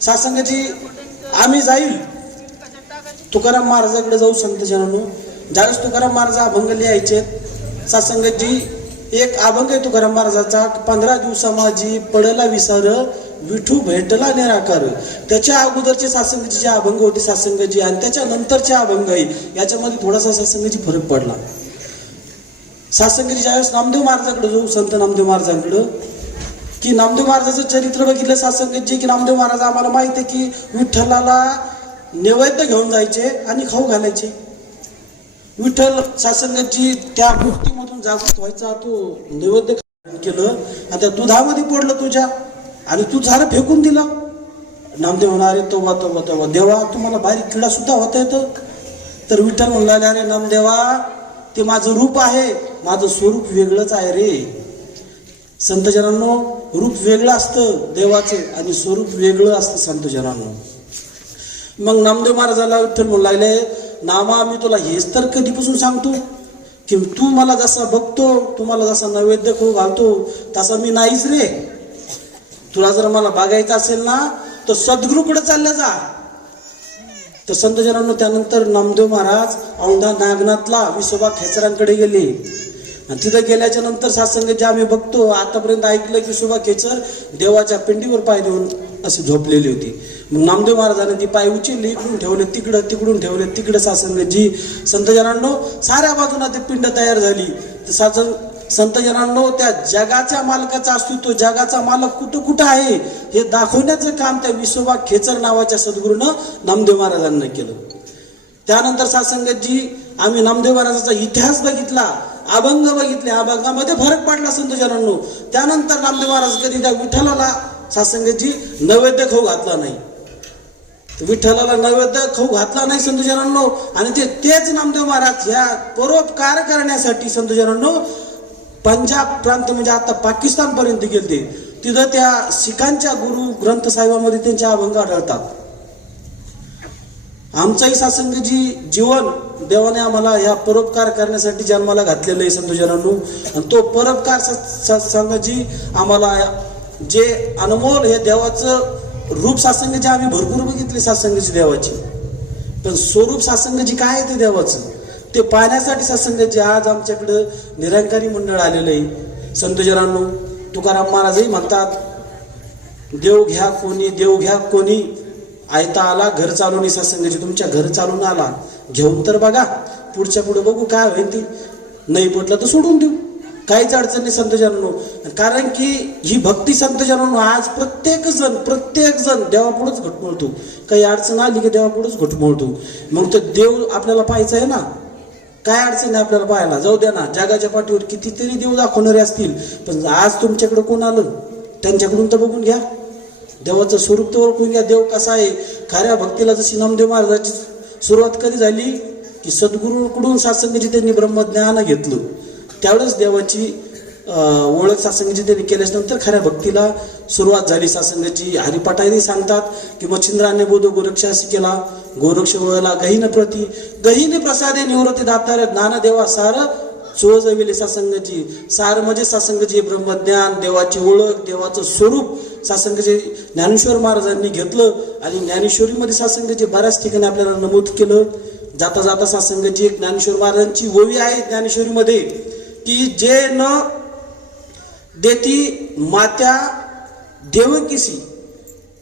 सासंगाची आम्ही जाईल तुकाराम महाराजाकडे जाऊ संत जनांनो. ज्यावेळेस तुकाराम महाराज अभंग लिहायचे सासंगाची एक अभंग आहे तुकाराम महाराजाचा, 15 दिवसा माझी पडला विसार विठू भेटला निराकार. त्याच्या अगोदरचे सासंगाची जे अभंग होते सासंगाची आणि त्याच्या नंतरचे अभंग आहे याच्यामध्ये थोडासा सासंगाची फरक पडला. सासंगाची ज्यावेळेस नामदेव महाराजाकडे जाऊ संत नामदेव महाराजांकडं की नामदेव महाराजाचं चरित्र बघितलं सासंगाची की नामदेव महाराज आम्हाला माहिती आहे की विठ्ठलाला नैवेद्य घेऊन जायचे आणि खाऊ घालायचे. विठ्ठल सासंगाची त्या भक्तीमधून जागृत व्हायचा, तो नैवेद्य केलं आणि त्या दुधामध्ये पडलं तुझ्या आणि तू झालं फेकून दिलं. नामदेव म्हणाले तोबा तोबा तोबा देवा तुम्हाला बारीक किडा सुद्धा होता येतं. तर विठ्ठल म्हणला अरे नामदेवा ते माझं रूप आहे, माझं स्वरूप वेगळंच आहे रे. संत जनांनो रूप वेगळं असतं देवाचं आणि स्वरूप वेगळं असतं संत जनांनो. मग नामदेव महाराजाला विठ्ठल म्हणू लागले नामा मी तुला हेच तर कधीपासून सांगतो की तू मला जसा बघतो, तू मला जसा नैवेद्य खाऊ घालतो तसा मी नाहीच रे. तुला जर मला बघायचं असेल ना तर सद्गुरूकडे चालल्या जा. तर संत जनांनो त्यानंतर नामदेव महाराज औंढा नागनाथला विसोबा खेचरांकडे गेले आणि तिथं गेल्याच्या नंतर सासंगाची आम्ही बघतो आतापर्यंत ऐकलं की विसोबा खेचर देवाच्या पिंडीवर पाय देऊन अशी झोपलेली होती. मग नामदेव महाराजांनी ती पाय उचलली, इकडून ठेवले तिकडं, तिकडून ठेवले तिकडं. सासंगाची संत जनांनो साऱ्या बाजूला ते पिंड तयार झाली. तर संत जनांनो त्या जगाच्या मालकाचा अस्तित्व, जगाचा मालक कुठं कुठं आहे हे दाखवण्याचं काम त्या विसोबा खेचर नावाच्या सद्गुरूनं नामदेव महाराजांना केलं. त्यानंतर सासंगाची आम्ही नामदेव महाराजाचा इतिहास बघितला, अभंग बघितले, अभंगामध्ये फरक पडला संत जनांनो. त्यानंतर नामदेव महाराज कधी त्या विठ्ठलाला सासंगाची नैवेद्य खाऊ घातला नाही, विठ्ठलाला नैवेद्य खाऊ घातला नाही संत जनांनो. आणि तेच नामदेव महाराज ह्या परोपकार करण्यासाठी संत जनांनो पंजाब प्रांत म्हणजे आता पाकिस्तान पर्यंत गेलते. तिथं त्या शिखांच्या गुरु ग्रंथ साहेबांमध्ये त्यांचे अभंग आढळतात. आमचाही सासंगाची जीवन देवाने आम्हाला या परोपकार करण्यासाठी जन्माला घातलेलं आहे संत जनांनो. आणि तो परोपकार सासंगाची आम्हाला जे अनमोल हे देवाचं रूप सासंगाची आम्ही भरपूर बघितले सासंगाची देवाची, पण स्वरूप सासंगाची काय आहे ते देवाचं ते पाहण्यासाठी सासंगाची आज आमच्याकडं निरंकारी मंडळ आलेलं आहे. संत जनांनो तुकाराम महाराजही म्हणतात देव घ्या कोणी, देव घ्या कोणी, आयता आला घर चालवणी. सासंगाची तुमच्या घर चालून आला, घेऊन तर बघा, पुढच्या पुढे बघू काय होईल ती, नाही पटलं तर सोडून देऊ, काहीच अडचण नाही संत जनांनो. कारण की ही भक्ती संत जनांनो आज प्रत्येक जण देवापुढेच घटमळतो. काही अडचण आली की देवापुढेच घटमळतो. मग तो देव आपल्याला पाहायचा आहे ना, काय अडचण आहे आपल्याला पाहायला, जाऊ द्या ना. जगाच्या पाठीवर कितीतरी देव दाखवणारे असतील, पण आज तुमच्याकडे कोण आलं त्यांच्याकडून तर बघून घ्या, देवाचं स्वरूप तर ओळखून घ्या, देव कसा आहे. खऱ्या भक्तीला जशी नामदेव महाराजाची सुरुवात कधी झाली की सद्गुरूकडून सासंगाची त्यांनी ब्रह्मज्ञान घेतलं, त्यावेळेस देवाची ओळख सासंगाची त्यांनी केल्यानंतर खऱ्या भक्तीला सुरुवात झाली. सासंगाची हरिपाठाही सांगतात की मच्छिंद्राने बोध गोरक्षासी केला, गोरक्ष वळला गहीन प्रती, गहीन प्रसादे निवृत्ती दातार ज्ञानदेवा सार चोळजविले. सासंगाची सार म्हणजे सासंगाची ब्रह्मज्ञान, देवाची ओळख, देवाचं स्वरूप सासंगाची ज्ञानेश्वर महाराजांनी घेतलं. आणि ज्ञानेश्वरीमध्ये सासंगाची बऱ्याच ठिकाणी आपल्याला नमूद केलं. जाता जाता सासंगाची एक ज्ञानेश्वर महाराजांची ओवी आहे ज्ञानेश्वरीमध्ये की जे न देती मात्या देवकीसी,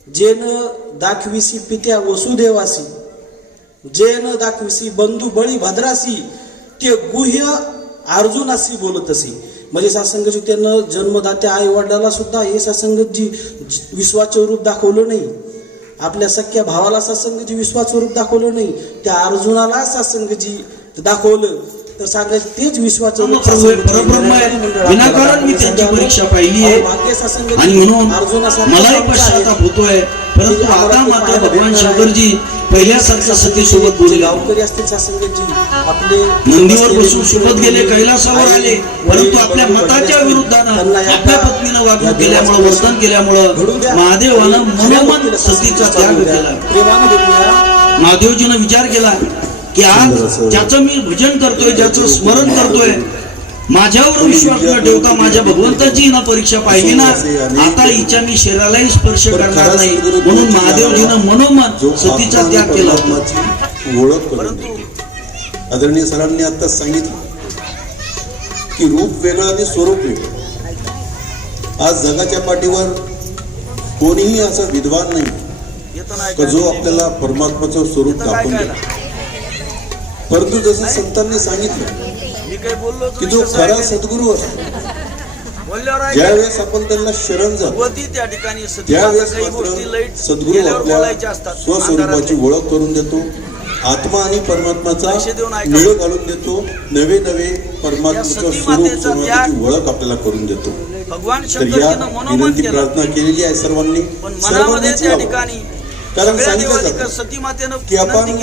जे न दाखविसी पित्या वसुदेवासी, जे न दाखविसी बंधू बळी भद्रासी, ते गुह्य अर्जुनासी बोलत असी. म्हणजे सासंगाची त्यानं जन्मदात्या आई वडिलाला सुद्धा हे सासंगाची विश्वाचं रूप दाखवलं नाही, आपल्या सख्या भावाला सासंगाची विश्वाचं रूप दाखवलं नाही, त्या अर्जुनाला सासंगाची दाखवलं. तर सांगायचं तेच विश्वाचं रूप विनाकारण मी त्यांची परीक्षा पाहिली आहे आणि म्हणून मलाही पश्चाताप होतोय. परंतु आता मात्र भगवान शंकरजी पहिल्यासारख्या सतीसोबत बोलले, गावकरी असतील सासंगाची आपले नंदीवर बसून सोबत गेले, कैलासावर आले, परंतु आपल्या मताच्या विरुद्धानं आपल्या पत्नीनं वागणूक केल्यामुळं, वर्तन केल्यामुळं महादेवानं मनोमन सतीचा त्याग केला. महादेवजीनं विचार केला की आज ज्याचं मी भजन करतोय, ज्याचं स्मरण करतोय, माझ्यावर विश्वास न ठेवता माझ्या भगवंताची हिनं परीक्षा पाहिली ना, आता हिच्या मी शरीरालाही स्पर्श करणार नाही. म्हणून महादेवजीनं मनोमन सतीचा त्याग केला. ओळख करून आदरणीय सरांनी आता सांगितलं की रूप वेगळं आणि स्वरूप वेगळं. आज जगाच्या पाठीवर कोणीही असा विद्वान नाही का जो आपल्याला परमात्माचं स्वरूप दाखवून देतो. परंतु जसं संतांनी सांगितलं की जो खरा सद्गुरू असतो, ज्यावेळेस आपण त्यांना शरण जातो त्यावेळेस मात्र सद्गुरू आपल्या स्वस्वरूपाची ओळख करून देतो. आत्मा आणि परमात्माचा मेळ घालून देतो. नवे नवे परमात्माचं स्वरूप स्वरूपाची ओळख आपल्याला करून देतो. तर या विनंती प्रार्थना केलेली आहे सर्वांनी. कारण सांगितलं जातं की आपण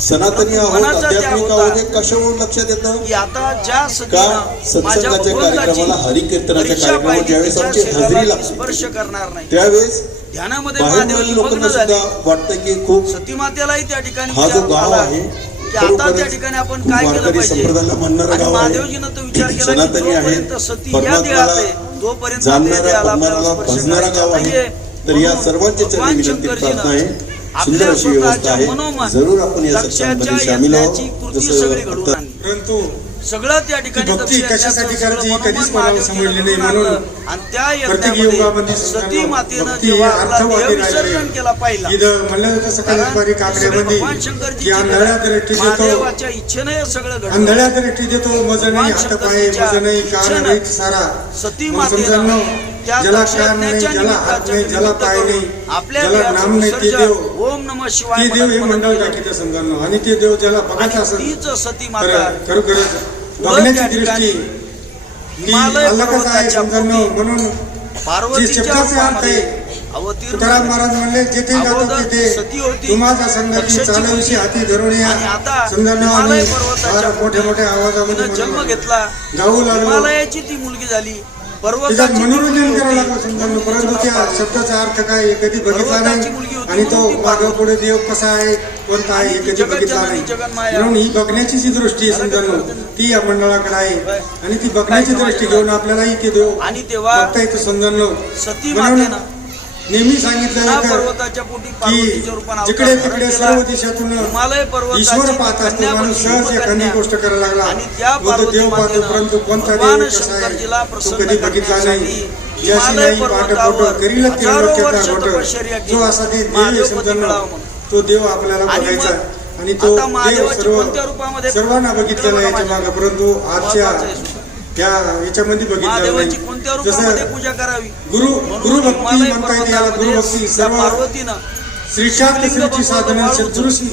सनातनी आहोत, आध्यात्मिक आहोत. हे कशावरून लक्षात येतं का सत्संगाच्या कार्यक्रमाला, हरिकीर्तनाच्या कार्यक्रमाला ज्यावेळेस आमची हजेरी लागते त्यावेळेस बाहेर लोकांना सुद्धा वाटतं की खूप हा जो गाव आहे वारकरी संप्रदायाला म्हणणारं गाव आहे, सनातनी आहे, परमात्म्याला जाणणारा परमात्म्याला भजणारा गाव आहे. तर या सर्वांच्या चरणी विनंती प्रार्थना आहे. सुंदर अशी व्यवस्था आहे. जरूर आपण या सत्संगामध्ये सामील आहोत. जसं परंतु सगळं त्या ठिकाणी भक्ती कशासाठी करायची कधीच कोणाला समजली नाही. म्हणून आणि त्या प्रत्येक युगामध्ये सती मातेनं जेव्हा आपला देह विसर्जन केला पहिला, इथं म्हणलं जातं सकाळी दुपारी काकड्यामध्ये भगवान शंकरजी की आंधळ्या दृष्टी देतो, महादेवाच्या इच्छेने हे सगळं घडलं. आंधळ्या दृष्टी देतो, मज नाही हात पाय, मज नाही कान नाही सारा. सती समजांनो मातेनं ज्याला कान नाही, ज्याला हात नाही, ज्याला पाय नाही, आपल्या ज्याला नाम नाही, ते देव ओम नमः शिवाय ते देव हे मंडळ टाकीत समजांनो. आणि ते देव ज्याला बघायचं असेल तीच सती तर माता खरोखरच बघण्याची दृष्टी ही अलगच आहे समजांनो. म्हणून जे पार्वतीच्या शब्दाचे अर्थ आहे, अवतीर्ण तुकाराम महाराज म्हणले जेथे जातो तिथे तुम्हाला संगती चालविषयी हाती धरून या. आणि आता समजांनो हिमालय आम्ही पर्वताच्या फार मोठ्या मोठ्या आवाजामध्ये तिनं जन्म म्हणतो. घेतला, गाऊ लागलो, हिमालयाची ती मुलगी झाली, त्याच्यात पर्वताची मनोरंजन करावं लागलं समजांनो. परंतु त्या शब्दाचा अर्थ काय हे कधी बघितला नाही. आणि तो मागं पुढे देव कसा आहे, कोणता आहे हे कधी बघितला नाही. म्हणून ही बघण्याची जी दृष्टी आहे समजांनो ती या मंडळाकडे आहे. आणि ती बघण्याची दृष्टी घेऊन आपल्यालाही ते देव आणि तेव्हा बघता येतं समजांनो. सती म्हणून मातेनं नेहमी सांगितलं त्या जातं पर्वताच्या पोटी की पार्वतीच्या रूपाने जिकडे अवतार तिकडे केला. सर्व दिशातून हिमालय पर्वताची ईश्वर पाहत असतो. कन्या माणूस बनली, सहज एखादी कन्या. गोष्ट करायला लागला आणि त्या मग तो पार्वती देव पाहतो. मातेनं परंतु कोणता भगवान देव कसा शंकरजीला आहे तो प्रसन्न कधी बघितला नाही. करण्यासाठी ज्याशी हिमालय नाही पाठ पर्वतावर फोटो करील ते हजारो डोक्यातला वर्ष घोट. तपश्चर्या केली. जो असा ते देव महादेव समजांनो पतिळावं म्हणून. तो देव आपल्याला आणि बघायचा. मग आणि तो आता देव महादेवाची सर्व कोणत्या रूपामध्ये सर्वांना बघितलेला आहे याच्या मागे. परंतु आजच्या महत्वाचं आहे. त्या याच्यामध्ये बघितलं महादेवाची नाही. कोणत्या रूपामध्ये जसं पूजा करावी गुरुभक्ती हिमालय म्हणता येते याला. पर्वतामध्ये गुरुभक्ती त्या सर्व पार्वतीनं श्रीशांत श्रीची साधना सद्गुरुशी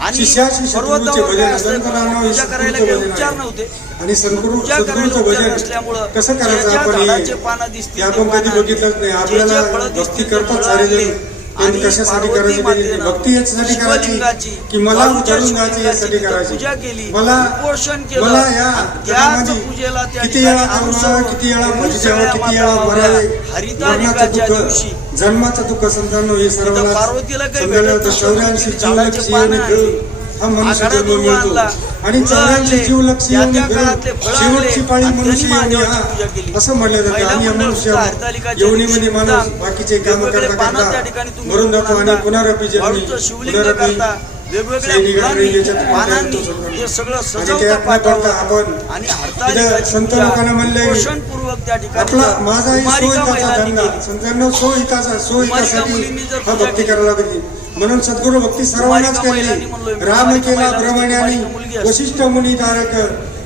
आणि शिष्याशी सद्गुरूचे पर्वतावर काय भजन असतं, संतांना पूजा करायला सद्गुरूचं काही भजन उपचार आहे. नव्हते. आणि पूजा करायला सद्गुरूचं उपचार भजन नसल्यामुळं कसं करायचं ज्या आपण झाडाचे हे पानं दिसतील ते आपण कधी बघितलंच नाही. आपल्याला भक्ती करतात सारे जण. पण कशासाठी करायची त्याची भक्ती याच्यासाठी करायची की मला उतरून जायची यासाठी पूजा करायची. केली, मला उपोषण केलं. मला या आणि त्याच जगामध्ये पूजेला त्या किती वेळा ठिकाणी जाऊन अनुसरून किती वेळा भजिजावं, सगळ्या किती वेळा माता मरावे, हरितालिकाच्या मरणाचं दिवशी दुःख, जन्माचं दुःख संतांनो हे सर्वांना पार्वतीला काही समजायला भेटत होतं. 84 झाडाचे जीवलक्षी पानं येऊन आहे. खेळून हा मनुष्य आघाडा जन्म दुर्वा मिळतो. आणला. आणि 84 जीवलक्षी येऊन त्या खेळून काळातले फळं शेवटची आणले. पाळी आणि मनुष्य त्यांनी येऊन महादेवाची पूजा केली. असं म्हटलं जातं. पहिला आणि या मंडळ मनुष्य होता हरतालिकाच्या येवणीमध्ये दिवशी माणूस मुक्काम. बाकीचे काम वेगवेगळे करता पानं त्या करता ठिकाणी तुम्ही मरून जातो आणि आणता. पुनरपी जन्मी वाळूचं शिवलिंग पुनरपी करता. वेगवेगळ्या सैनिकांनी फुलांनी, याच्यात पानांनी करतो. हे सगळं आणि सजवता ते न करता पाटावर. आपण आणि तिथं हरतालिकाची संत पूजा लोकांना म्हणले पोषणपूर्वक त्या ठिकाणी आपला माझाही कुमारिका सोयीचा महिलांनी धंदा केली. संतांनो सोयीसाठी मुलींनी जर हा पूजा भक्ती केली. करायला लागली. म्हणून सद्गुरु भक्ती सर्वांनाच कुमारिका महिलांनी केली. म्हणलोय. राम कुमारिका केला महिलांची ब्रह्मण्यानी कुमारिका मुलगी असते. वशिष्ठ मुनी तारक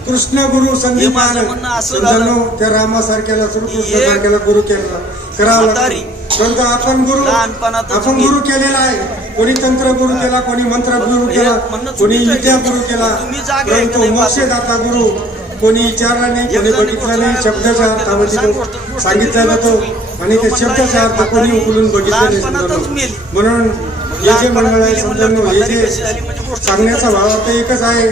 कृष्ण गुरु संदीपान माझं म्हणणं असं संतांनो त्या रामासारख्याला श्रीकृष्ण एक सारख्याला गुरु केला करावा म्हातारी लागतो. परंतु आपण गुरु लहानपणातच आपण गुरु केलेला आहे. कोणी तंत्र गुरु केला, कोणी मंत्र गुरु हे केला, म्हणणं कोणी चुकीचं आहे. विद्या गुरु केला. तुम्ही जागे आहे का परंतु नाही मोक्षदाता गुरु कोणी विचारला नाही, कोणी बघितला नाही. शब्दाचा अर्थामध्ये तो सांगितला जातो आणि त्या शब्दाचा अर्थ कोणी उकलून बघितला नाही समजावं. म्हणून हे जे मंडळ आहे समजावं, हे जे सांगण्याचा भाव अर्थ एकच आहे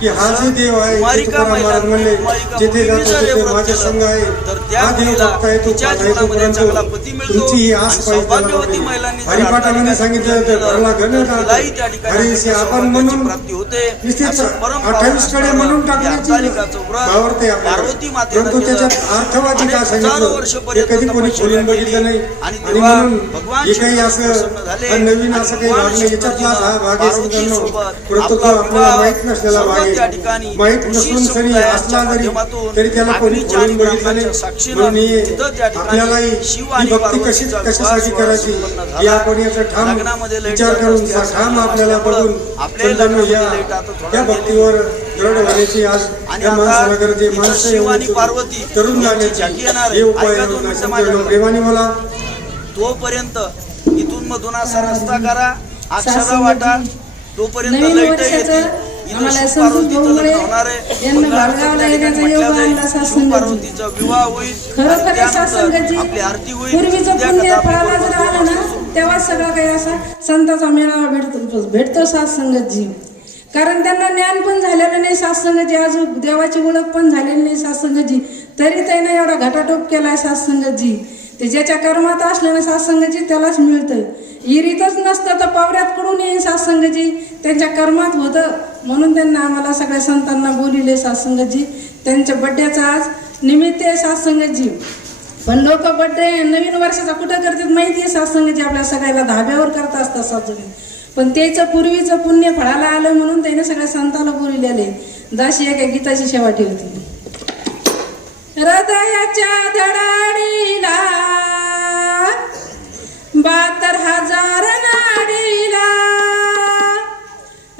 की हा जे देव आहे कुमारिका ते तुकाराम महाराज म्हणले कुमारिका जिथे मुलीने जातो जर हे तिथे व्रत माझे केलं, संघ आहे तर त्या हा देव मुलीला बघताय तो तिच्या पाहताय जीवनामध्ये चांगला तोपर्यंत पती मिळतो. तुमची ही आस आणि पाहिजे सौभाग्यवती महिलांनी जर हरिपाठाने हरतालिका सांगितलं तर केलं, घरला तर घन तिलाही त्या ठिकाणी हरीचे आपण सौभाग्याची म्हणून प्राप्ती होते. नुसते असं परम 28 कडे म्हणून टाकण्याची हरतालिकाचं व्रत भावार्थ आहे पार्वती आपल्याला. मातेनं परंतु केलं. त्याच्यात अर्थवादी आणि काय हजारो वर्ष सांगितलं ते पर्यंत कधी कोणी तपश्चर्या खोलून बघितलं नाही. केली. आणि आणि तेव्हा म्हणून भगवान हे काही शंकर असं प्रसन्न झाले. नवीन आणि असं काही भगवान भाग नाही याच्यातलाच हा भाग आहे पार्वती समजांनो. सोबत परंतु तो आपला आपल्याला विवाह माहित नसलेला सर्व भाग त्या आहे ठिकाणी माहित ऋषी नसून सरी समुदायाच्या असला जरी माध्यमातून तरी त्याला कोणी अग्नीच्या खोलून आणि बघितलं नाही. ब्रह्माच्या साक्षीनं म्हणून हे तिथं त्या ठिकाणी आपल्यालाही शिव ही आणि भक्ती पार्वतीचा कशासाठी विवाह करायची संपन्न झाला. ही आपण याचा ठाम लग्नामध्ये लय विचार जात करून असते असं ठाम आपल्याला असल्यामुळं बघून आपल्याही समजांनो या लग्नामध्ये late आता थोडा त्या गेले. भक्तीवर दृढ होण्याची आज आणि या आता माणसाला गरज आहे. इथं माणसं शिव आणि येऊन पार्वती तरुण यांची झाकी जाण्याची येणार आहे. हे उपाय ऐका दोन मिनिटं माझ्याकडे. समजांनो प्रेमाने मला तोपर्यंत इथून मधून असा रस्ता करा अक्षरा सासू वाटा माझी तोपर्यंत नवीन लाईट वर्षाचं येते. इथं आम्हाला शिव संतोष पार्वतीचं भाऊमुळे लग्न होणार आहे. यांना मंगळारती बाळगावला त्या ठिकाणी येण्याचा म्हटलं योग जाईल. आणला शिव सासंगाची. पार्वतीचा विवाह होईल खरोखर आणि या त्यानंतर सासंगाची आपली आरती होईल. पूर्वीचं त्या पुण्य कथा आपण फळाला जर बरोबर आलं ना तेव्हा सगळं काही असा संताचा मेळावा भेटतो सासंगत जीव. कारण त्यांना ज्ञान पण झालेलं नाही सासंगची, अजून देवाची ओळख पण झालेली नाही सासंगची, तरी त्यानं एवढा घटाटोप केलाय सासंगतजी. ते ज्याच्या कर्मात असलं ना सासंगची त्यालाच मिळतं. इरीतच नसतं तर पावऱ्यातकडून येईन सासंगजी, त्यांच्या कर्मात होतं म्हणून त्यांना आम्हाला सगळ्या संतांना बोलिले सासंगजी. त्यांच्या बड्डेचा आज निमित्त आहे सासंगजी. पण लोक बड्डे नवीन वर्षाचा कुठं करतात माहिती आहे सासंगजी, आपल्या सगळ्याला धाब्यावर करत असतात सासंगी. पण त्याचं पूर्वीचं पुण्य फळाला आलं म्हणून त्याने सगळ्या संताला बोलिलेले. दाशी एका गीताची शेवा ठेवती. हृदयाच्या धडाडीला 72,000 नाडीला,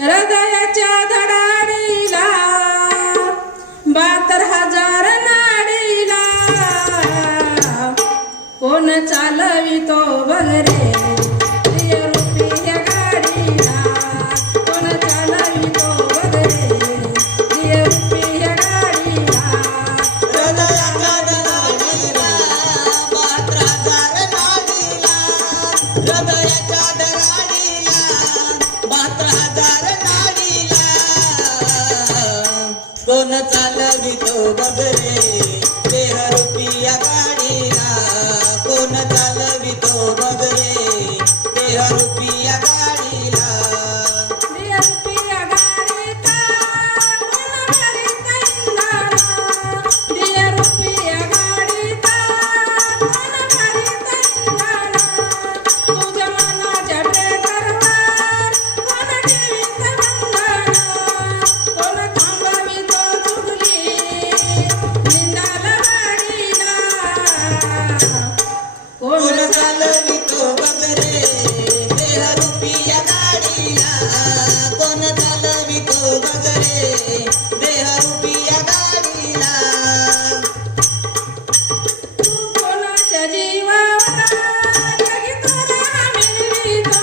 हृदयाच्या धडाडीला 72,000 नाडीला, कोण चालवितो बगरे प्रियरूपी या गाडीला, कोण चालवितो बगरे प्रियरूपी या गाडीला. कोण चालवितो बगरे देहरूपी या गाडीला, कोण चालवितो बगरे देहरूपी या गाडीला. कोण चालवितो बगरे देहरूपी या गाडीला, कोण चालवितो बगरे देहरूपी या गाडीला. कोणाच्या जीवावर जगी तुला मिळवितो,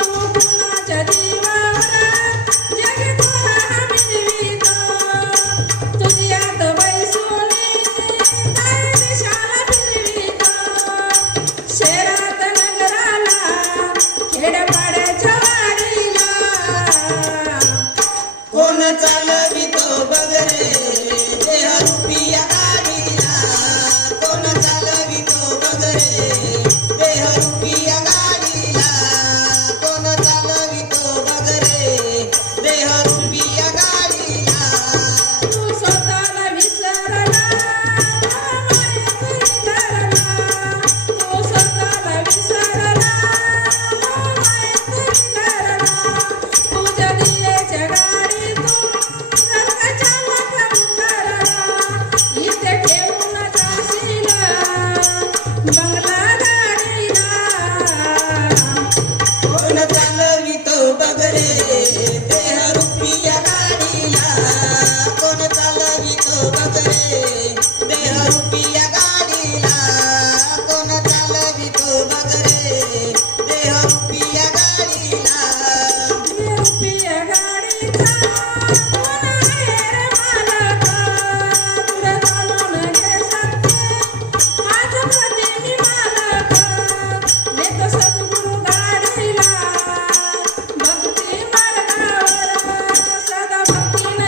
तू कोणाच्या जीवावर जगी तुला मिळवितो, तुझी आत बैसोनी काय दिशाला फिरवितो, शहरात नगराला खेड्यापाड्याच्या वाडीला. कोण चालवितो बगरे देहरूपी या गाडीला, कोण चालवितो बगरे देहरूपी या गाडीला, कोण चालवितो बगरे देहरूपी या गाडीला. तू स्वतःला विसरला मायेत विसरला, तू स्वतःला विसरला मायेत विसरला, तुझ्या दियेच्या गाडीतून नरकाच्या वाटा उतरला, इथे ठेवून जाशील बंगला गाडीला. कोण चालवितो बगरे देहरूपी या गाडीला, कोण चालवितो बगरे देहरूपी या गाडीला, कोण चालवितो बगरे देहरूपी या गाडीला. रुपया गाडीचा कोण आहे रे मालक, तुला जाणून घे सत्य आज प्रति मी मालक, नेतो सद्गुरु गाडीला भक्ती मार्गावर, सदा भक्तीनं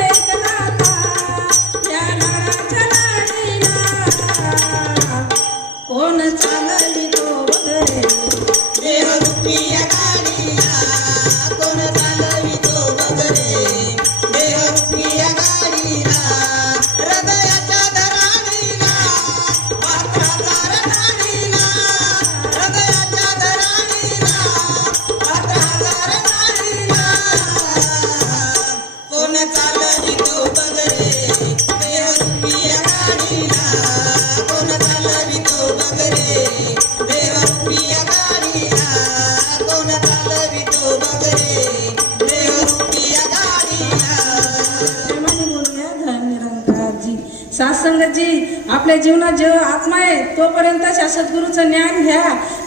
सत्संगतजी आपल्या जीवनात जेव्हा आत्मा आहे तोपर्यंत त्या सद्गुरूचं ज्ञान घ्या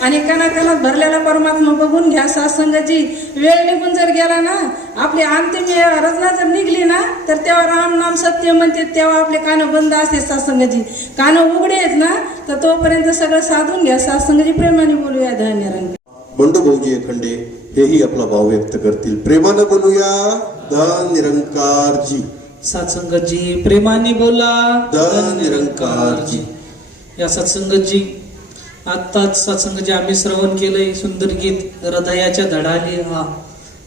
आणि कणाकणात भरलेला परमात्मा बघून घ्या सत्संगतजी. वेळ निघून जर गेला ना, आपली अंतिम रचना जर निघली ना, तर तेव्हा राम नाम सत्य म्हणते, तेव्हा आपले कानं बंद असते सत्संगतजी. कानं उघडे आहेत ना, तर तोपर्यंत सगळं साधून घ्या सत्संगतजी. प्रेमाने बोलूया धन्यरंग. बंडू भाऊजी एखंडे हेही आपला भाव व्यक्त करतील. प्रेमानं बोलूया धन निरंकारजी. सत्संगतजी प्रेमाने बोला धन निरंकारजी. या सत्संगतजी आत्ताच सत्संगजी आम्ही श्रवण केलंय सुंदर गीत. हृदयाच्या धडाली हा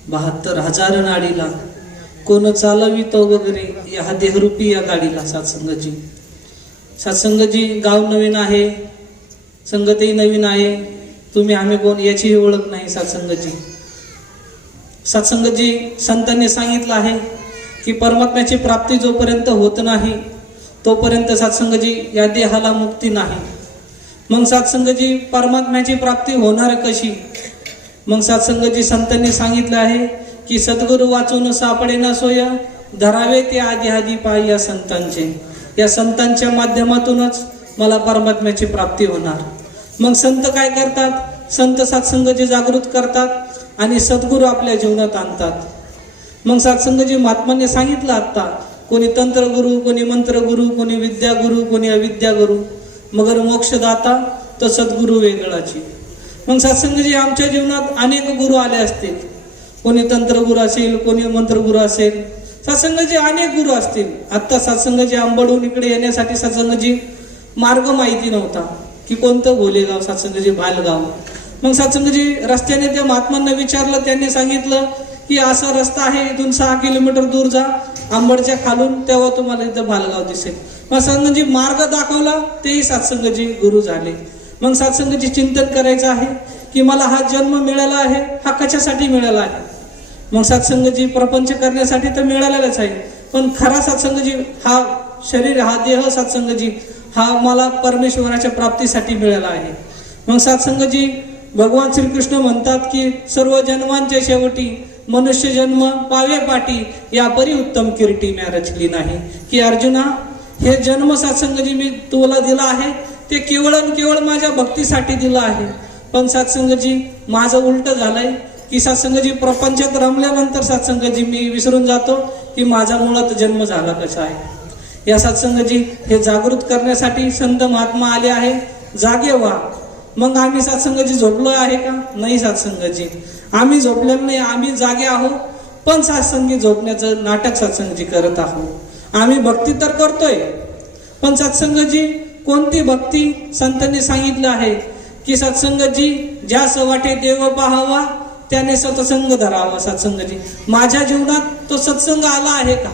72,000 नाडीला कोण चालवितो वगैरे या देहरूपी या गाडीला. सत्संगजी सत्संगजी गाव नवीन आहे, संगतही नवीन आहे, तुम्ही आम्ही कोण याचीही ओळख नाही. सत्संगजी सत्संगजी संतांनी सांगितलं आहे की परमात्म्याची प्राप्ती जोपर्यंत होत नाही तोपर्यंत सत्संगजी या देहाला मुक्ती नाही. मग सत्संगजी परमात्म्याची प्राप्ती होणार कशी? मग सत्संगजी संतांनी सांगितलं आहे की सद्गुरू वाचून सापडे ना सोय, धरावे ते आधी आधी पाय या संतांचे. या संतांच्या माध्यमातूनच मला परमात्म्याची प्राप्ती होणार. मग संत काय करतात? संत सत्संगजी जागृत करतात आणि सद्गुरू आपल्या जीवनात आणतात. मग सत्संगजी महात्माने सांगितलं आत्ता, कोणी तंत्रगुरु, कोणी मंत्रगुरु, कोणी विद्यागुरु, कोणी अविद्यागुरु, मगर मोक्षदाता तर सद्गुरू वेगळाची. मग सत्संगजी आमच्या जीवनात अनेक गुरु आले असतील, कोणी तंत्रगुरु असेल, कोणी मंत्रगुरु असेल, सत्संगजी अनेक गुरु असतील. आत्ता सत्संगजी आंबडून इकडे येण्यासाठी सत्संगजी मार्ग माहिती नव्हता की कोणतं गोलेगाव, सत्संगजी भालगाव. मग सत्संगजी रस्त्याने त्या महात्मांना विचारलं, त्यांनी सांगितलं की असा रस्ता आहे, इथून 6 किलोमीटर दूर जा आंबडच्या खालून, तेव्हा तुम्हाला इथं भालगाव दिसेल. मग सत्संगजी मार्ग दाखवला, तेही सत्संगजी गुरु झाले. मग सत्संगजी चिंतन करायचं आहे की मला हा जन्म मिळाला आहे, हा कशासाठी मिळाला आहे? मग सत्संगजी प्रपंच करण्यासाठी तर मिळालेलाच आहे, पण खरा सत्संगजी हा शरीर, हा देह सत्संगजी हा मला परमेश्वराच्या प्राप्तीसाठी मिळाला आहे. मग सत्संगजी भगवान श्रीकृष्ण म्हणतात की सर्व जन्मांच्या शेवटी मनुष्य जन्म पावे पाटी, या परी उत्तम कीर्ती म्या रचली नाही. की अर्जुना, हे जन्म सत्संगजी मी तुला दिला आहे ते केवळ आणि केवळ माझ्या भक्तीसाठी दिलं आहे. पण सत्संगजी माझं उलट झालंय की सत्संगजी प्रपंचात रमल्यानंतर सत्संगजी मी विसरून जातो की माझा मुळात जन्म झाला कसा आहे. या सत्संगजी हे जागृत करण्यासाठी संत महात्मा आले आहे. जागे व्हा. मग आम्ही सत्संगजी झोपलो आहे का? नाही सत्संगजी, आम्ही झोपलेलो नाही, आम्ही जागे आहोत. पण सत्संगी झोपण्याचं नाटक सत्संगजी करत आहोत. आम्ही भक्ती तर करतोय, पण सत्संगजी कोणती भक्ती? संतांनी सांगितलं आहे की सत्संगजी ज्यास वाटे देव पाहावा त्याने सत्संग धरावा. सत्संगजी माझ्या जीवनात तो सत्संग आला आहे का?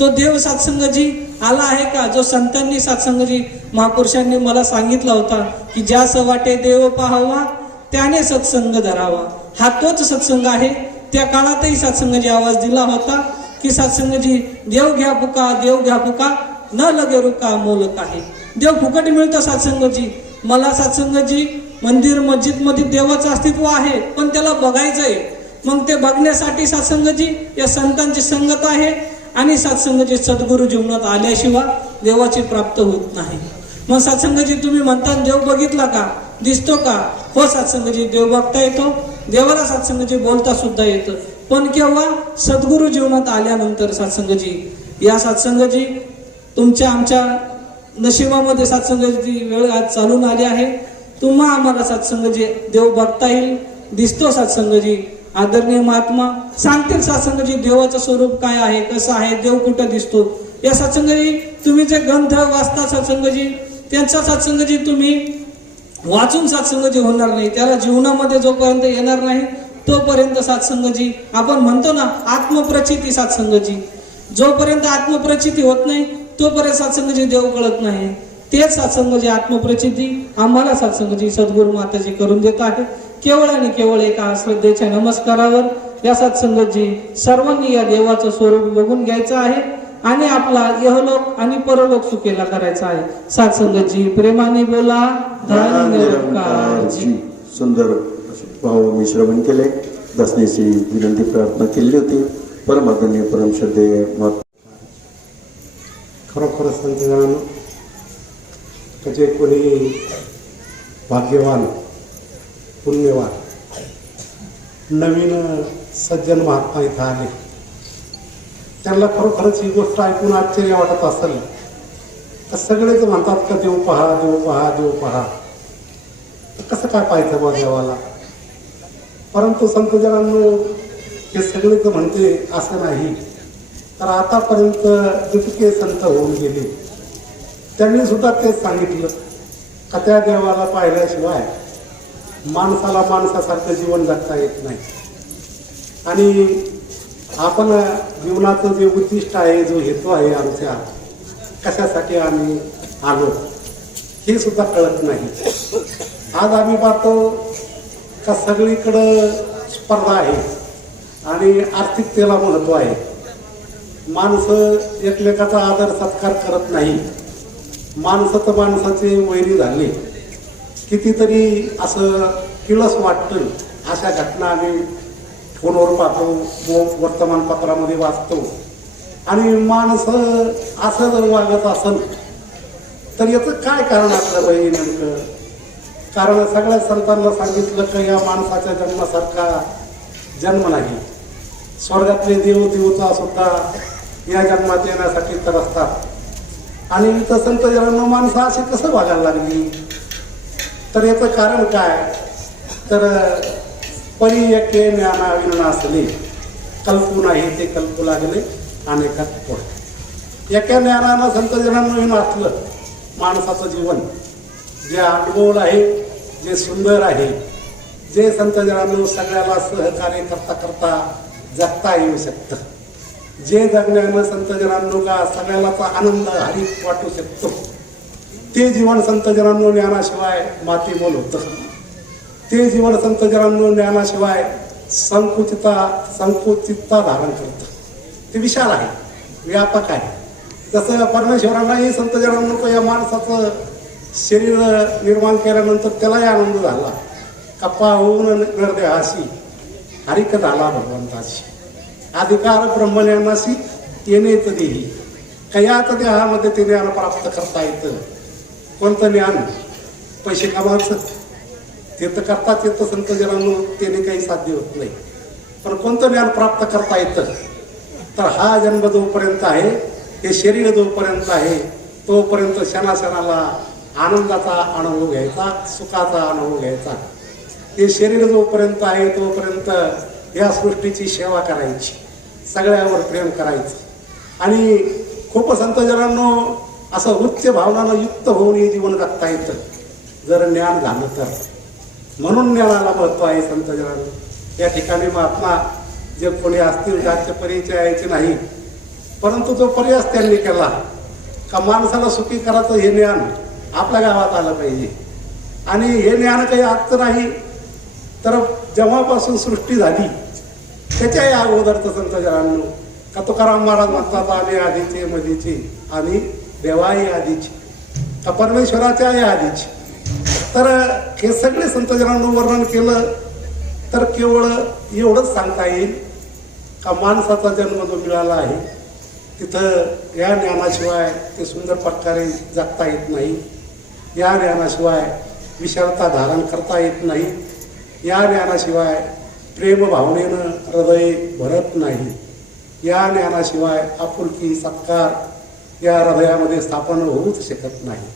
तो देव सत्संगजी आला आहे का? जो संतांनी सत्संगजी महापुरुषांनी मला सांगितला होता की ज्यास वाटे देव पाहावा त्याने सत्संग धरावा, हा तोच सत्संग आहे. त्या काळातही सत्संगजी आवाज दिला होता की सत्संगजी देव घ्या पुका, देव घ्या पुका, न लगे रुका मोल आहे. देव फुकट मिळतं सत्संगजी. मला सत्संगजी मंदिर मस्जिद मध्ये देवाचं अस्तित्व आहे, पण त्याला बघायचंय. मग ते बघण्यासाठी सत्संगजी या संतांची संगत आहे. आणि सत्संगजी सद्गुरू जीवनात आल्याशिवाय देवाची प्राप्त होत नाही. मग सत्संगजी तुम्ही म्हणता देव बघितला का, दिसतो का? हो सत्संगजी, देव बघता येतो, देवाला सत्संगजी बोलता सुद्धा येतं, पण केव्हा? सद्गुरू जीवनात आल्यानंतर. सत्संगजी या सत्संगजी तुमच्या आमच्या नशिबामध्ये सत्संगची वेळ आज चालून आली आहे. तुम्हा आम्हाला सत्संगजी देव बघता येईल, दिसतो सत्संगजी. आदरणीय महात्मा सांगतील सत्संगजी देवाचं स्वरूप काय आहे, कसं आहे, देव कुठं दिसतो. या सत्संगजी तुम्ही जे ग्रंथ वाचता सत्संगजी, त्यांचा सत्संगजी तुम्ही वाचून सत्संगजी होणार नाही. त्याला जीवनामध्ये जोपर्यंत येणार नाही तोपर्यंत सत्संगजी, आपण म्हणतो ना आत्मप्रचिती, सत्संगजी जोपर्यंत आत्मप्रचिती होत नाही तोपर्यंत सत्संगजी देव कळत नाही. तेच सत्संगजी आत्मप्रचिती आम्हाला सत्संगजी सद्गुरू माताजी करून देत आहे. केवळ आणि केवळ एका श्रद्धेच्या नमस्कारावर या सत्संगजी सर्वांनी या देवाचं स्वरूप बघून घ्यायचं आहे आणि आपला यहलोक आणि परलोक सुखेला करायचा आहे. सत्संगजी प्रेमाने बोला धन निरंकारजी. सुंदर भाव मी श्रवण केले. दसनीची विनंती प्रार्थना केली होती. परमादरणीय परमश्रद्धेय खरोखर संतजनांनो, जे कोणी भाग्यवान पुण्यवान नवीन सज्जन महात्मा इथं आले, त्यांना खरोखरच ही गोष्ट ऐकून आश्चर्य वाटत असेल तर सगळेच म्हणतात का देव पहा, देव पहा, देव पहा. तर कसं काय पाहायचं बा देवाला? परंतु संतजनांनो हे सगळेच म्हणते असं नाही. तर आतापर्यंत जितके संत होऊन गेले त्यांनी सुद्धा तेच सांगितलं का त्या देवाला पाहिल्याशिवाय माणसाला माणसासारखं जीवन जगता येत नाही. आणि आपण जीवनाचं जे उद्दिष्ट आहे, जो हेतू आहे आमच्या, कशासाठी आम्ही आलो हे सुद्धा कळत नाही. आज आम्ही पाहतो का सगळीकडं स्पर्धा आहे आणि आर्थिकतेला महत्त्व आहे. माणसं एकमेकाचा आदर सत्कार करत नाही. माणसं तर माणसाचे वैरी झाले. कितीतरी असं किळस वाटतं अशा घटना आम्ही फोनवर पाहतो, वर्तमानपत्रामध्ये वाचतो. आणि माणसं असं जर वागत असेल तर याचं काय कारण असलं पाहिजे नेमकं? कारण सगळ्या संतांना सांगितलं की या माणसाच्या जन्मासारखा जन्म नाही. स्वर्गातले देव देवता सुद्धा या जन्मात येण्यासाठी तरसतात. आणि इथं संतजनांना माणसं अशी कसं वागायला लागली? तर याचं कारण काय? तर परी एके ज्ञाना विनासले कल्पू नाही ते कल्पू लागले अनेकात पोट. एका ज्ञानानं संतजनांना विनासलं माणसाचं जीवन जे अनमोल आहे, जे सुंदर आहे, जे संतजनांना सगळ्याला सहकार्य करता करता जगता येऊ शकतं, जे जगण्यानं संतजनांनो का सगळ्यालाचा आनंद हरित वाटू शकतो, ते जीवन संतजनांनो ज्ञानाशिवाय मातीमोल होतं. ते जीवन संतजनांनो ज्ञानाशिवाय संकुचितता धारण करतं. ते विशाल आहे, व्यापक आहे. जसं परमेश्वरांनाही संतजनांनो या माणसाचं शरीर निर्माण केल्यानंतर त्यालाही आनंद झाला. कप्पा होऊन नरदेहाशी हरिक झाला भगवंताशी. अधिकार ब्रह्मज्ञानाशी येणेच देही. कयात देहामध्ये ते ज्ञान प्राप्त करता येतं. कोणतं ज्ञान? पैसे कमावायचं ते तर करतात येतं संतजनांनो, त्याने काही साध्य होत नाही. पण कोणतं ज्ञान प्राप्त करता येतं? तर हा जन्म जोपर्यंत आहे, हे शरीर जोपर्यंत आहे, तोपर्यंत क्षणाक्षणाला आनंदाचा अनुभव घ्यायचा, सुखाचा अनुभव घ्यायचा. हे शरीर जोपर्यंत आहे तोपर्यंत या सृष्टीची सेवा करायची, सगळ्यावर प्रेम करायचं. आणि खूप संतजनांनो असं उच्च भावनानं युक्त होऊन हे जीवन जगता येतं जर ज्ञान झालं तर. म्हणून ज्ञानाला महत्त्व आहे संतजनांनो. या ठिकाणी महात्मा जे कोणी असतील त्यांचे परिचय यायचे नाही, परंतु तो प्रयास त्यांनी केला का माणसाला सुखी करायचं हे ज्ञान आपल्या गावात आलं पाहिजे. आणि हे ज्ञान काही आजचं नाही, तर जेव्हापासून सृष्टी झाली त्याच्याही अगोदरचं संतजनांनो का तुकाराम महाराज म्हणतात आम्ही आधीचे मधीचे आणि देवाही आधीची, का परमेश्वराच्याही आधीची. तर हे सगळे संतजनांनो वर्णन केलं तर केवळ एवढंच सांगता येईल का माणसाचा जन्म जो मिळाला आहे तिथं या ज्ञानाशिवाय ते सुंदर प्रकारे जगता येत नाही. या ज्ञानाशिवाय विशालता धारण करता येत नाही. या ज्ञानाशिवाय प्रेम भावनेनं हृदय भरत नाही. या ज्ञानाशिवाय आपुलकी सत्कार या हृदयामध्ये स्थापन होऊच शकत नाही.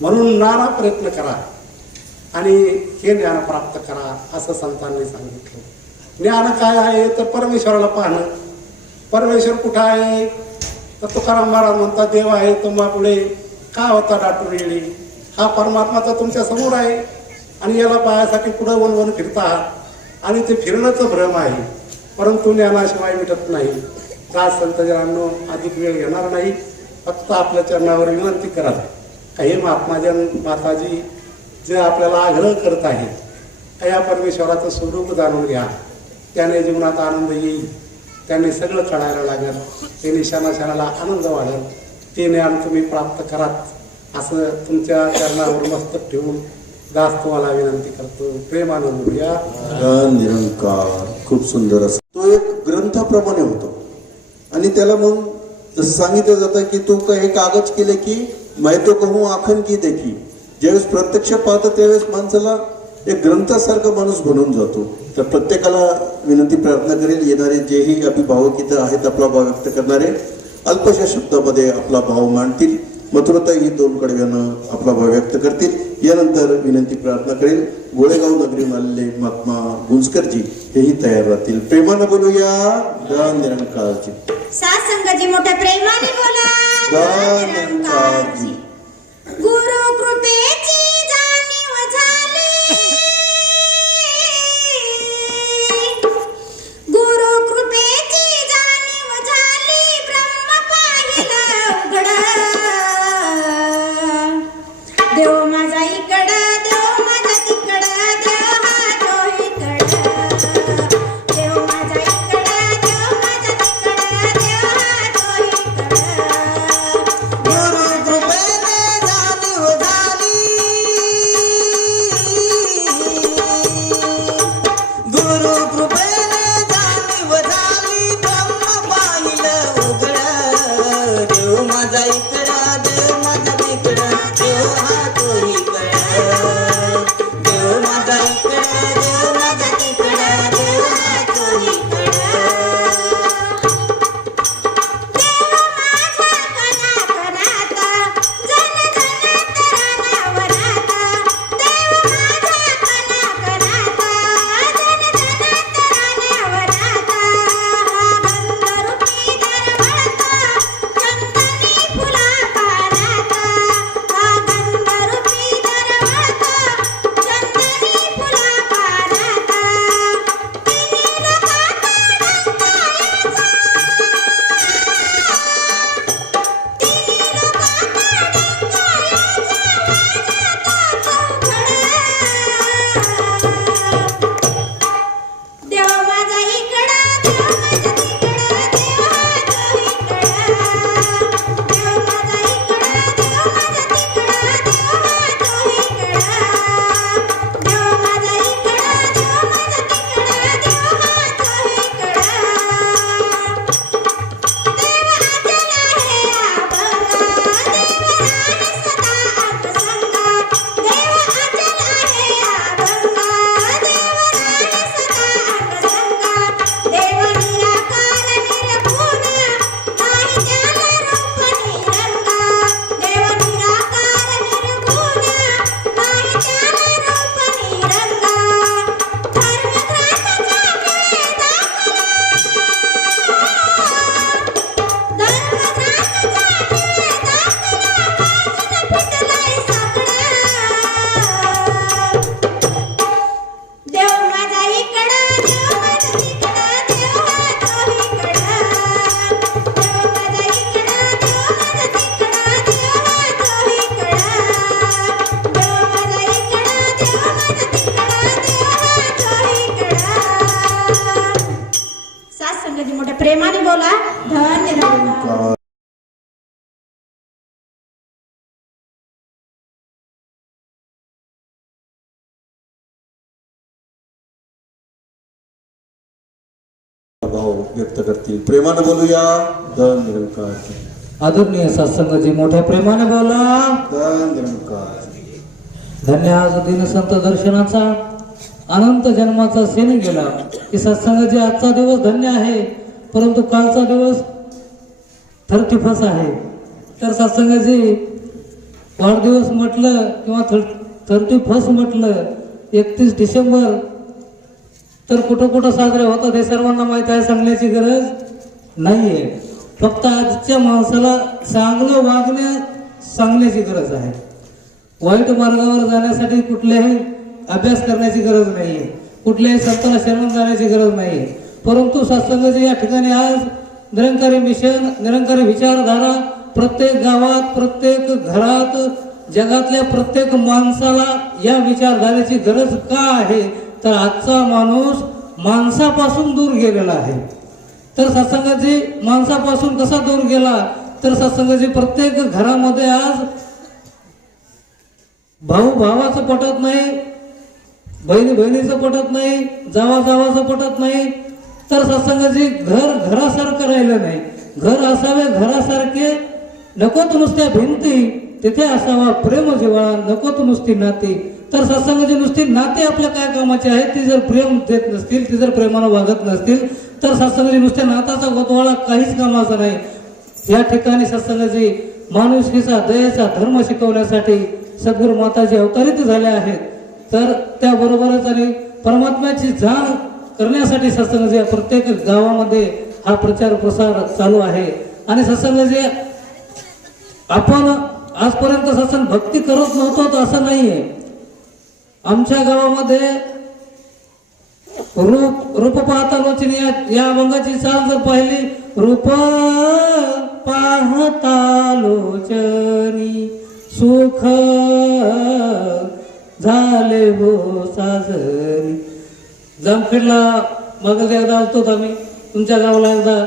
म्हणून नाना प्रयत्न करा आणि हे ज्ञान प्राप्त करा असं संतांनी सांगितलं. ज्ञान काय आहे? तर परमेश्वराला पाहणं. परमेश्वर कुठं आहे? तर तुकाराम महाराज म्हणतात देव आहे तुम्हा पुढे का होता दाटून येळी. हा परमात्मा तर तुमच्या समोर आहे आणि याला पाहायसाठी पुढं वन फिरता आहात आणि ते फिरणंच भ्रम आहे. परंतु ज्ञानाशिवाय मिटत नाही. का संतजनांनो अधिक वेळ घेणार नाही, फक्त आपल्या चरणावर विनंती करा काही महात्माजन माताजी जे आपल्याला आग्रह करत आहे या परमेश्वराचं स्वरूप जाणून घ्या. त्याने जीवनात आनंद येईल, त्याने सगळं कळायला लागेल, त्याने क्षणाक्षणाला आनंद वाढेल. ते ज्ञान तुम्ही प्राप्त करात असं तुमच्या चरणावर मस्तक ठेवून दास तुम्हाला विनंती करतो. प्रेमानं बोलूया. निरंकार. खूप सुंदर असं तो एक ग्रंथाप्रमाणे होतो आणि त्याला मग जसं सांगितलं जातं की तू काही कागद केले की मैं तो कहूँ आखन की देखी, ज्यावेळेस प्रत्यक्ष पाहतो त्यावेळेस माणसाला एक ग्रंथासारखा माणूस बनून जातो. तर प्रत्येकाला विनंती प्रार्थना करेल, येणारे जेही अभिभावक इथं आहेत आपला भाव व्यक्त करणारे अल्पशा शब्दामध्ये आपला भाव मांडतील. मथुरता ही 2 कडव्यानं आपला भाव व्यक्त करतील. यानंतर विनंती प्रार्थना करेल. गोळेगाव नगरीहून आलेले महात्मा गुंजकरजी हेही तयार राहतील. प्रेमानं बोलूया धन निरंकारजी. सात संघाजी मोठ्या प्रेमाने बोला धन निरंकारजी. गुरु कृपेची जाणीव झाली, गुरु कृपेची जाणीव झाली, ब्रह्म पाहिलं उघड, देव माझा इकडं, देव माझा तिकडं, देव हा दोहीकडं, देव माझा इकडं, देव माझा तिकडं, देव हा दोहीकडं. गुरु कृपेने जाणीव झाली, गुरु कृपेने जाणीव झाली, ब्रह्म पाहिलं उघड, देव माझा इकडं, देव माझा तिकडं, देव हा तोहीकडं, देव माझा इकडं, देव माझा तिकडं, देव हा तोहीकडं. देव माझा कणाकणात, जन जनात रानावनात, देव माझा कणाकणात, जन जनात रानावनात, हा गंधरूपी दरवळत, चंदनी फुला पानात, हा गंधरूपी दरवळत, चंदनी फुला पानात, तिन्ही लोकात डंकायाचा, देव माझा इकडं, देव माझा तिकडं, देव हा दोहीकडं, देव माझा इकडं, देव माझा तिकडं, देव हा दोहीकडं, देव माझा इकडं, देव माझा तिकडं, देव हा दोहीकडं. देव अचल आहे अभंग, देव राहे सदा अंगसंग, देव अचल आहे अभंग, देव राहे सदा अंगसंग, देव निराकार निर्गुण, नाही त्याला रूप निरंग, देव निराकार निर्गुण, नाही त्याला रूप निरंग, धर्मग्रंथाच्या मुळे दाखला, धर्मग्रंथाच्या मुळे दाखला, वाजून फुटलाय साकडं, देव माझा इकडं, देव माझा तिकडं, देव हा दोहीकडं, देव माझा इकडं, देव माझा तिकडं, देव हा दोहीकडं, देव माझा इकडं, देव माझा तिकडं, देव हा दोहीकडं. सात संघाजी मोठ्या प्रेमाने बोला धन निरंकार. भाव व्यक्त करतील. प्रेमानं बोलूया धन निरंकारजी. आदरणीय सत्संगाजी मोठ्या प्रेमाने बोला धन निरंकारजी. धन्य आज दिनसंत दर्शनाचा अनंत जन्माचा सेन गेला की सत्संगाजी आजचा दिवस धन्य आहे, परंतु कालचा दिवस 31 आहे. तर सत्संगाजी वाढदिवस म्हटलं किंवा 31 म्हटलं 31 डिसेंबर तर कुठं कुठं साजरे होतात हे सर्वांना माहीत आहे, सांगण्याची गरज नाहीये. फक्त आजच्या माणसाला चांगलं वागण्या सांगण्याची गरज आहे. वाईट मार्गावर जाण्यासाठी कुठल्याही अभ्यास करण्याची गरज नाहीये, कुठल्याही संतांना शरण जाण्याची गरज नाही. परंतु सत्संगाची या ठिकाणी आज निरंकारी मिशन, निरंकारी विचारधारा प्रत्येक गावात, प्रत्येक घरात, जगातल्या प्रत्येक माणसाला या विचारधारेची गरज का आहे, तर आजचा माणूस माणसापासून दूर गेलेला आहे. तर सत्संगाची माणसापासून कसा दूर गेला, तर सत्संगाची प्रत्येक घरामध्ये आज भाऊ भावाचं पटत नाही, बहिणी बहिणीचं पटत नाही, जावा जावाचं पटत नाही. तर सत्संगाची घर घरासारखं राहिलं नाही. घर असावे घरासारखे, नको नुसत्या भिंती, तिथे असावा प्रेम जिव्हाळा, नकोत नुसती नाती. तर सत्संगाची नुसती नाते आपल्या काय कामाचे आहेत? ती जर प्रेम देत नसतील, ती जर प्रेमानं वागत नसतील, तर सत्संगाची नुसत्या नाताचा गोतवाळा काहीच कामाचा नाही. या ठिकाणी सत्संगाची माणुसकीचा, दयेचा धर्म शिकवण्यासाठी सद्गुरू माताजी अवतरित झाले आहेत. तर त्याबरोबरच आणि परमात्म्याची जाण करण्यासाठी सत्संगाचे प्रत्येक गावामध्ये हा प्रचार प्रसार चालू आहे. आणि सत्संगाचे आपण आजपर्यंत सत्संग भक्ती करत नव्हतो तर असं नाहीये. आमच्या गावामध्ये रूप पाहता लोचनी या अभंगाची चाल जर पाहिली, रूप पाहता लोचनी सुख झाले हो साजनी. जामखेडला मागं एकदा आलतो आम्ही, तुमच्या गावाला एकदा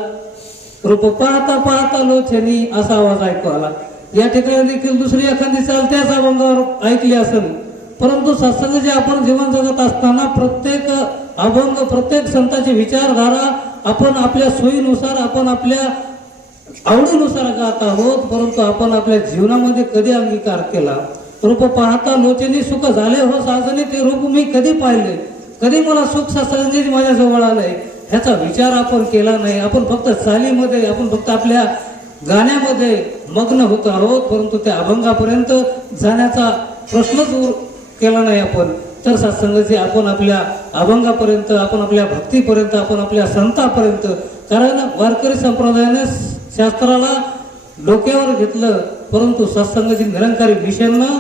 रूप पाहता पाहता लोचनी असा आवाज ऐकू आला. या ठिकाणी देखील दुसरी एखादी चाल त्याच अभंगावर ऐकली असेल. परंतु सत्संग जे आपण जीवन जगत असताना प्रत्येक अभंग, प्रत्येक संतांची विचारधारा आपण आपल्या सोयीनुसार, आपण आपल्या आवडीनुसार गात आहोत. परंतु आपण आपल्या जीवनामध्ये कधी अंगीकार केला? रूप पाहता लोचनी सुख झाले हो साजनी, ते रूप मी कधी पाहिले, कधी मला सुख सत्संगाची माझ्या जवळ आलंय ह्याचा विचार आपण केला नाही. आपण फक्त चालीमध्ये, आपण फक्त आपल्या गाण्यामध्ये मग्न होत आहोत, परंतु त्या अभंगापर्यंत जाण्याचा प्रश्नच केला नाही आपण. तर सत्संगाचे आपण आपल्या अभंगापर्यंत, आपण आपल्या भक्तीपर्यंत, आपण आपल्या संतापर्यंत, कारण वारकरी संप्रदायाने शास्त्राला डोक्यावर घेतलं, परंतु सत्संगाची निरंकारी मिशननं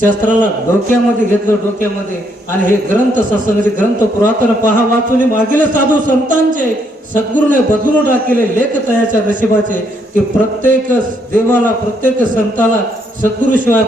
शास्त्राला डोक्यामध्ये घेतलं, डोक्यामध्ये. आणि हे ग्रंथ, सत्संगाचे ग्रंथ पुरातन पहा वाचून मागील साधू संतांचे सद्गुरूने बदलून टाकले लेख तयाच्या नशिबाचे, की प्रत्येक देवाला, प्रत्येक संताला सद्गुरूशिवाय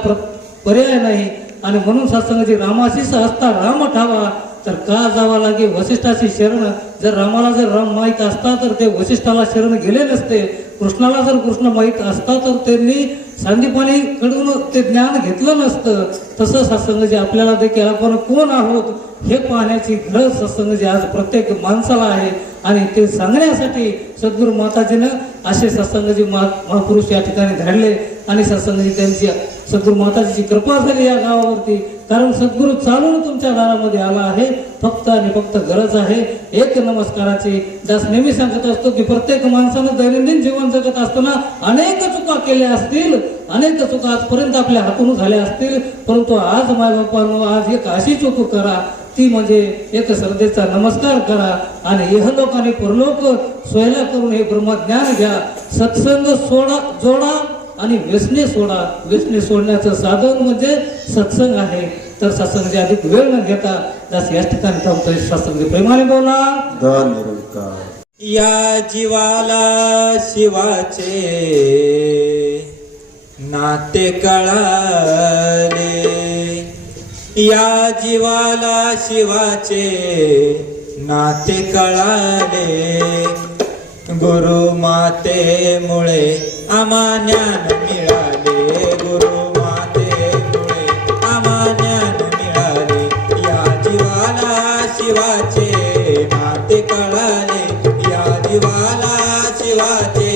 पर्याय नाही. आणि म्हणून सत्संगाची रामाशीस असता राम ठावा, तर का जावा लागे वसिष्ठाची शरण. जर रामाला जर राम माहीत असता तर ते वसिष्ठाला शरण गेले नसते. कृष्णाला जर कृष्ण माहीत असता तर त्यांनी सांदीपानी कडून ते ज्ञान घेतलं नसतं. तसं सत्संगाचे आपल्याला देखील आपण कोण आहोत हे पाहण्याची गरज सत्संगाची आज प्रत्येक माणसाला आहे. आणि ते सांगण्यासाठी सद्गुरू माताजीनं असे सत्संगाचे महापुरुष या ठिकाणी धाडले. आणि सत्संगाची त्यांची सद्गुरू माताजीची कृपा झाली या गावावरती. कारण सद्गुरू चालून तुमच्या दारामध्ये आला आहे. फक्त आणि फक्त गरज आहे एक नमस्काराची. ज्यास नेहमी सांगत असतो की प्रत्येक माणसानं दैनंदिन जीवन जगत असताना अनेक चुका केल्या असतील, अनेक चुका आजपर्यंत आपल्या हातून झाल्या असतील, परंतु आज मायबापांनो आज एक अशी चूक करा, ती म्हणजे एक श्रद्धेचा नमस्कार करा आणि इहलोक आणि परलोक सोयला करून हे ब्रह्मज्ञान घ्या. सत्संग जोडा आणि व्यसने सोडा. व्यसने सोडण्याचं साधन म्हणजे सत्संग आहे. तर सत्संगाची अधिक वेळ न घेता जस याच ठिकाणी थांबतोय. सत्संग प्रेमाने बोला. या जीवाला शिवाचे नाते कळाले, या जीवाला शिवाचे नाते कळाले, गुरु मातेमुळे आम्हा ज्ञान मिळाले, गुरु मातेमुळे आम्हा ज्ञान मिळाले. या जीवाला शिवाचे नाते कळाले, या जीवाला शिवाचे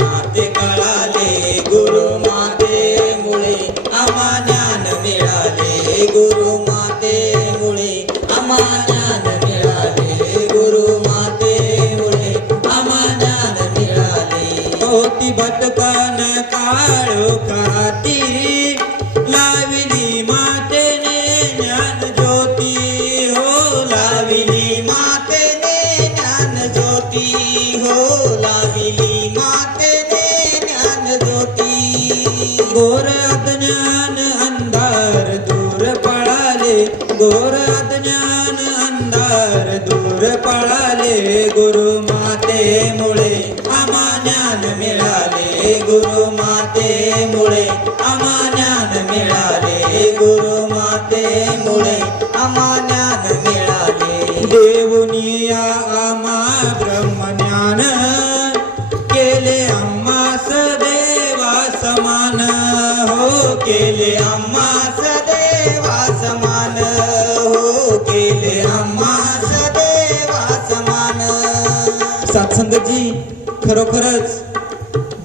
नाते कळाले, गुरु मातेमुळे आम्हा ज्ञान मिळाले, गुरु मातेमुळे आम्हा ज्ञान मिळाले, गुरु मातेमुळे आम्हा ज्ञान मिळाले. होती भटकन काळोखाती लाविली मातेने ज्ञान ज्योती, हो लाविली मातेने ज्ञान ज्योती, हो लाविली मातेने ज्ञान ज्योती. घोर अज्ञान अंधार दूर पळाले, घोर अज्ञान अंधार दूर पळाले, गुरु मातेमुळे आम्हा ज्ञान मिळाले, गुरु मातेमुळे आम्हा ज्ञान मिळाले, गुरु मातेमुळे आम्हा ज्ञान मिळाले. देवुनिया आम्हा ब्रह्मज्ञान केले आम्हास देवा समान, हो केले आम्हास देवा समान, हो केले आम्हास देवा समान. सत्संगजी खरोखरच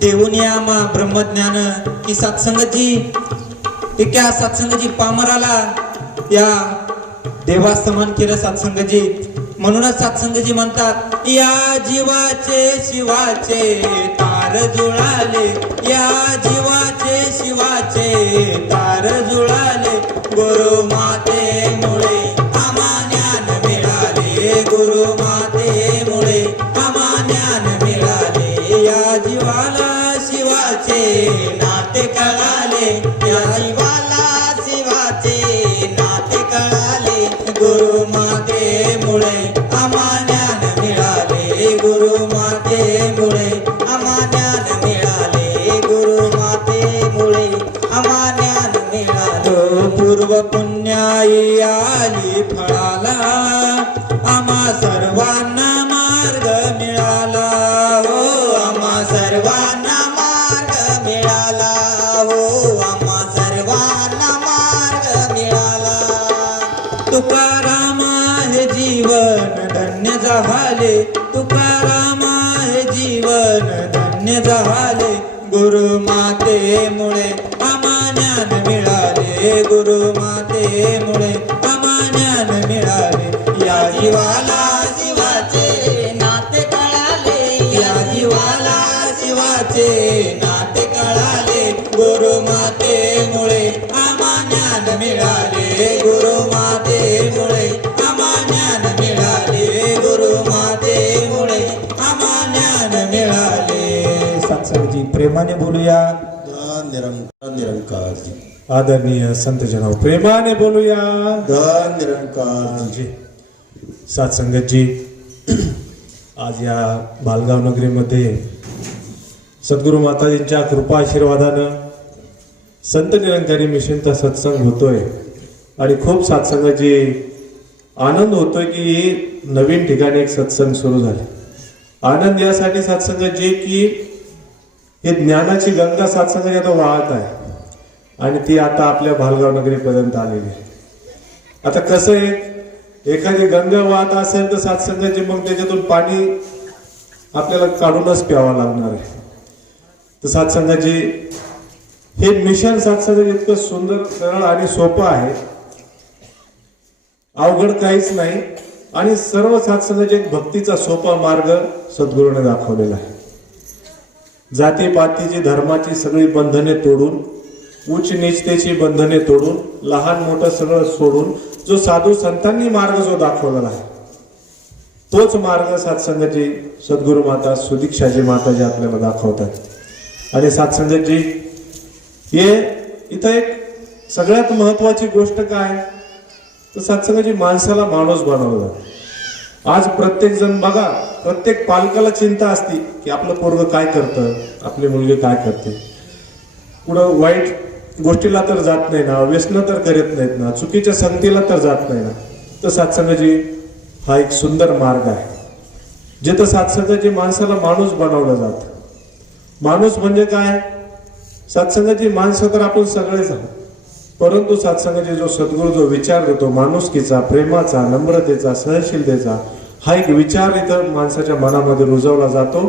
देऊन या आम्हा ब्रह्मज्ञान की सत्संगजी इतक्या सत्संगजी पामराला या देवा समान केलं सत्संगजी. म्हणूनच सत्संगजी म्हणतात या जीवाचे शिवाचे तार जुळाले, या जीवाचे शिवाचे तार जुळाले, गुरु मातेमुळे आम्हा ज्ञान मिळाले, गुरु मातेमुळे आम्हा ज्ञान मिळाले. या जीवाला शिवाचे नाते कळाले, या जीवाला शिवाचे नाते कळाले, गुरु मातेमुळे आम्हा ज्ञान मिळाले, गुरु मातेमुळे आम्हा ज्ञान मिळाले, गुरु मातेमुळे आम्हा ज्ञान मिळाले. पूर्व पुण्याई आली फळाला, आम्हा सर्वांना मार्ग मिळाला हो, आम्हा सर्वांना मार्ग मिळाला हो, आम्हा सर्वांना मार्ग मिळाला. तुकाराम हे जीवन धन्य झाले, तुकाराम हे जीवन धन्य झाले, गुरु मातेमुळे आम्हा ज्ञान मिळाले, गुरु मातेमुळे आम्हा ज्ञान मिळाले. या जीवाला शिवाचे नाते कळाले, या जीवाला शिवाचे नाते कळाले, गुरु मातेमुळे आम्हा ज्ञान मिळाले, गुरु मातेमुळे आम्हा ज्ञान मिळाले, गुरु मातेमुळे आम्हा ज्ञान मिळाले. सत्संगजी प्रेमाने बोलूया. निरंकार निरंकार जी. आदरणीय संत जनाव प्रेमाने बोलूया. निरंकार जी. सत्संगत जी, आज या बालगाव नगरीमध्ये सद्गुरु माताजींच्या कृपा आशीर्वादानं संत निरंकारी मिशनचा सत्संग होतोय आणि खूप सत्संगाची आनंद होतोय की नवीन ठिकाणी एक सत्संग सुरू झाले. आनंद यासाठी सत्संगाची की हे ज्ञानाची गंगा सत्संगाची आता वाहत आहे आणि ती आता आपल्या बालगाव नगरीपर्यंत आलेली आहे. आता कसं आहे, एखादी गंगा वाहत असेल तर सत्संगाची मग त्याच्यातून पाणी आपल्याला काढूनच प्यावं लागणार आहे. तर सत्संगाची हे मिशन सत्संग इतकं सुंदर सरळ आणि सोपं आहे, अवघड काहीच नाही आणि सर्व सत्संगाचे एक भक्तीचा सोपा मार्ग सद्गुरूने दाखवलेला आहे. जातीपातीची धर्माची सगळी बंधने तोडून, उच्च नीचतेची बंधने तोडून, लहान मोठं सगळं सोडून जो साधू संतांनी मार्ग जो दाखवलेला आहे तोच मार्ग सत्संगाची सद्गुरु माता सुदीक्षाजी माताजी आपल्याला दाखवतात. आणि सत्संगाची हे इथं एक सगळ्यात महत्वाची गोष्ट काय तर सत्संगाची माणसाला माणूस बनवलं जातं. आज प्रत्येक जण बघा, प्रत्येक पालकाला चिंता असते की आपलं पोरगं काय करतं, आपली मुलगी काय करते, पुढं वाईट गोष्टीला तर जात नाही ना, व्यसन तर करीत नाहीत ना, चुकीच्या संगतीला तर जात नाही ना. तर सत्संगाची हा एक सुंदर मार्ग आहे जिथं सत्संगाची माणसाला माणूस बनवलं जातं. माणूस म्हणजे काय, सत्संगाची माणसं तर आपण सगळेच आहोत, परंतु सत्संगाचे जो सद्गुरू जो विचार देतो माणुसकीचा, प्रेमाचा, नम्रतेचा, सहनशीलतेचा, हा एक विचार इथं माणसाच्या मनामध्ये रुजवला जातो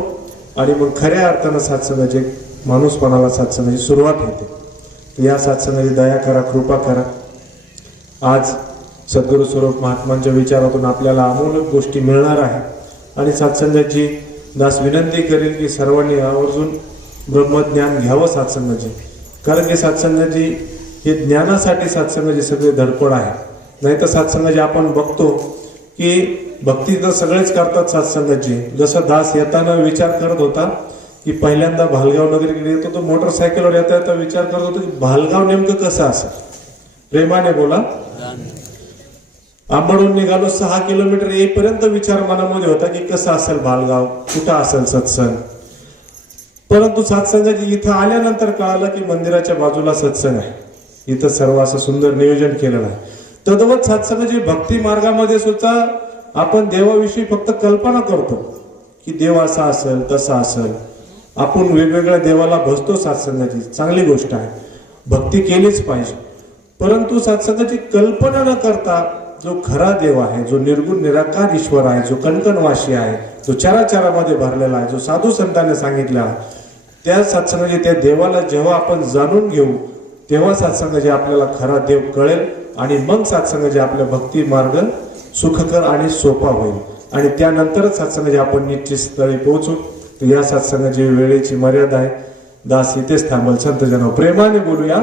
आणि मग खऱ्या अर्थानं सत्संगाचे माणूसपणाला सत्संगाची सुरुवात होते. तर या सत्संगाची दया करा, कृपा करा. आज सद्गुरू स्वरूप महात्मांच्या विचारातून आपल्याला अमूल्य गोष्टी मिळणार आहे आणि सत्संगाची दास विनंती करेल की सर्वांनी आवर्जून ब्रह्मज्ञान घ्यावं सत्संगाचे, कारण की सत्संगाची हे ज्ञानासाठी सत्संगाची सगळे धडपड आहे. नाही तर सत्संगाची आपण बघतो की भक्ती तर सगळेच करतात सत्संगाची. जसं दास येताना विचार करत होता की पहिल्यांदा भालगाव नगरीकडे येतो तो मोटरसायकलवर येता येता विचार करत होता की भालगाव नेमकं कसं असेल. प्रेमाने बोला. आंबडून निघालो 6 किलोमीटर येईपर्यंत विचार मनामध्ये होता की कसं असेल भालगाव, कुठं असेल सत्संग. परंतु सत्संगाची इथं आल्यानंतर कळालं की मंदिराच्या बाजूला सत्संग आहे, इथं सर्व असं सुंदर नियोजन केलेलं आहे. तद्वत सत्संगाची भक्ती मार्गामध्ये सुद्धा आपण देवाविषयी फक्त कल्पना करतो की देव असा असेल तसा असेल, आपण वेगवेगळ्या देवाला भजतो. सत्संगाची चांगली गोष्ट आहे, भक्ती केलीच पाहिजे, परंतु सत्संगाची कल्पना न करता जो खरा देव आहे, जो निर्गुण निराकार ईश्वर आहे, जो कणकणवासी आहे, जो चराचरामध्ये भरलेला आहे, जो साधू संतांनी सांगितला आहे, त्या सत्संगाची त्या देवाला जेव्हा आपण जाणून घेऊ तेव्हा सत्संगाची आपल्याला खरा देव कळेल आणि मग सत्संगाची आपल्या भक्ती मार्ग सुखकर आणि सोपा होईल आणि त्यानंतरच सत्संगाची आपण निश्चित स्थळी पोहोचू. तर या सत्संगाची वेळेची मर्यादा आहे. दास इथेच थांबल. संत जन प्रेमाने बोलूया.